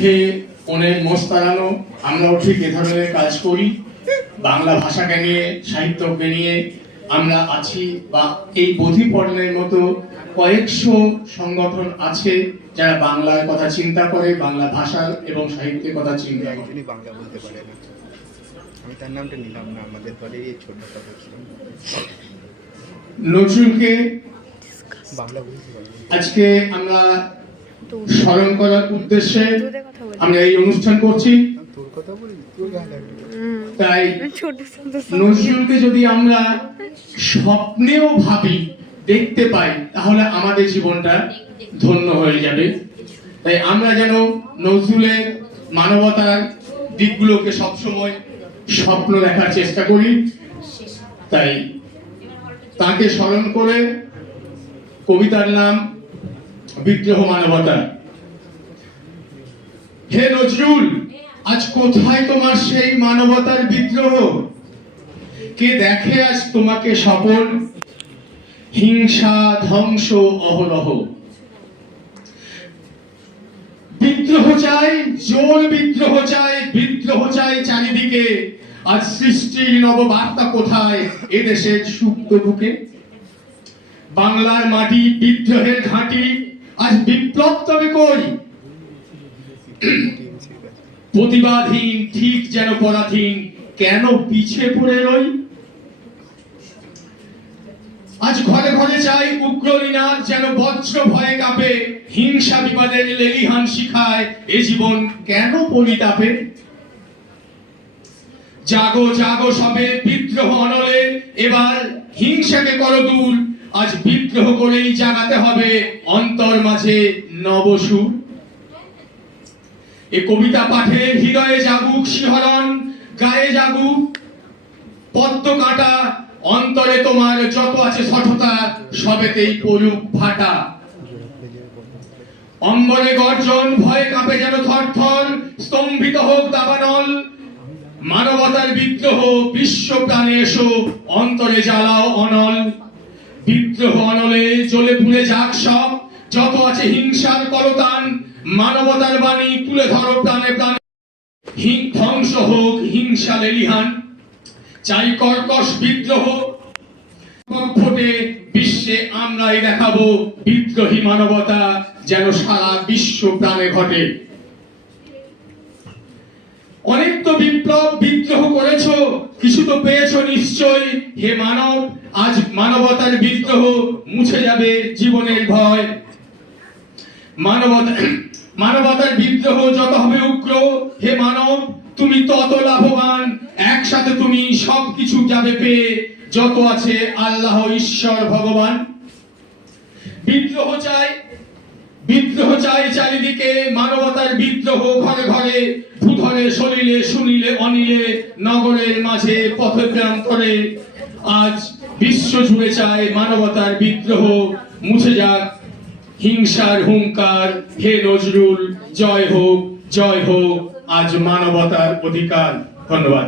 খেয়ে মনের মোষ তাড়ানো আমরাও ঠিক এ ধরনের কাজ করি। বাংলা ভাষাকে নিয়ে সাহিত্যকে নিয়ে আমরা আছি বা এই বোধিপর্ণের মতো কয়েকশো সংগঠন আছে যারা বাংলার কথা চিন্তা করে বাংলা ভাষা এবং সাহিত্যের কথা চিন্তা করে। বাংলা বলতে পারে না। আমি তার নামটা নিলাম না আমাদের বলছিলাম নজরুলকে বাংলা বলতে আজকে আমরা স্মরণ করার উদ্দেশ্যে আমরা এই অনুষ্ঠান করছি। তাই নজরুলকে যদি আমরা স্বপ্নেও ভাবি, দেখতে পাই, তাহলে আমাদের জীবনটা ধন্য হয়ে যাবে। তাই আমরা যেন নজরুলের মানবতার দিকগুলোকে সবসময় স্বপ্ন দেখার চেষ্টা করি। তাই তাকে স্মরণ করে কবিতার নাম বিদ্রোহ মানবতা হে নজরুল, আজ কোথায় তোমার সেই মানবতার বিদ্রোহ কে দেখে আজ তোমাকে স্বপন হিংসা, ধ্বংস, অহরহ। বিদ্রোহ চাই, জোর বিদ্রোহ চাই বিদ্রোহ চাই চারিদিকে। আজ সৃষ্টির নববার্তা কোথায়? এদেশের সুপ্ত বুকে। বাংলার মাটি বিদ্রোহের ঘাঁটি। আজ বিপ্লব তবে কই? প্রতিবাদহীন, ঠিক যেন পরাধীন, কেন পিছে পড়ে রই? আজ ঘরে ঘরে চাই উগ্র নিনাদ যেন বজ্র ভয়ে কাঁপে, হিংসা বিবাদের লেলিহান শিখায়, এ জীবন কেন পরিতাপে? জাগো জাগো সবে বিদ্রোহ অনলে, এবার হিংসাকে করো দূর আজ বিদ্রোহ করেই জাগাতে হবে অন্তর মাঝে নবসুর। এ কবিতা পাঠে হৃদয়ে জাগুক শিহরণ, গায়ে জাগুক পদ্ম কাটা, অন্তরে তোমার যত আছে সঠতা, সবেতেই পড়ুক ভাটা। অম্বরে গর্জন, ভয়ে কাঁপে যেন থরথর, স্তম্ভিত হোক দাবানল। মানবতার বিদ্রোহ বিশ্ব প্রাণে এসো, অন্তরে জ্বালাও অনল। অনলে জ্বলে পুড়ে যাক সব, যত আছে হিংসার করতান মানবতার বাণী তুলে ধরো প্রাণে প্রাণে। ধ্বংস হোক হিংসা লেলিহান চাই কর্কশ বিদ্রোহ। ভোটে বিশ্বে আমরাই দেখাবো বিদ্রোহী মানবতা যেন সারা বিশ্ব প্রাণে ঘটে। অনেক তো বিপ্লব বিদ্রোহ করেছ, কিছু তো পেয়েছ নিশ্চয় হে মানব, আজ মানবতার বিদ্রোহ মুছে যাবে জীবনের ভয়। মানবতা, মানবতার বিদ্রোহ যত হবে উগ্র, হে মানব, তুমি তত লাভবান, একসাথে তুমি সবকিছু যাবে পেয়ে, যত আছে আল্লাহ ঈশ্বর ভগবান। বিদ্রোহ চাই বিদ্রোহ চাই চারিদিকে, মানবতার বিদ্রোহ ঘরে ঘরে, ভূধরে সলিলে শুনিলে অনিলে, নগরের মাঝে পথে প্রান্তরে। আজ বিশ্ব জুড়ে চায় মানবতার বিদ্রোহ, মুছে যাক। হিংসার হুঙ্কার, হে নজরুল, জয় হোক জয় হোক, আজ মানবতার অধিকার। ধন্যবাদ।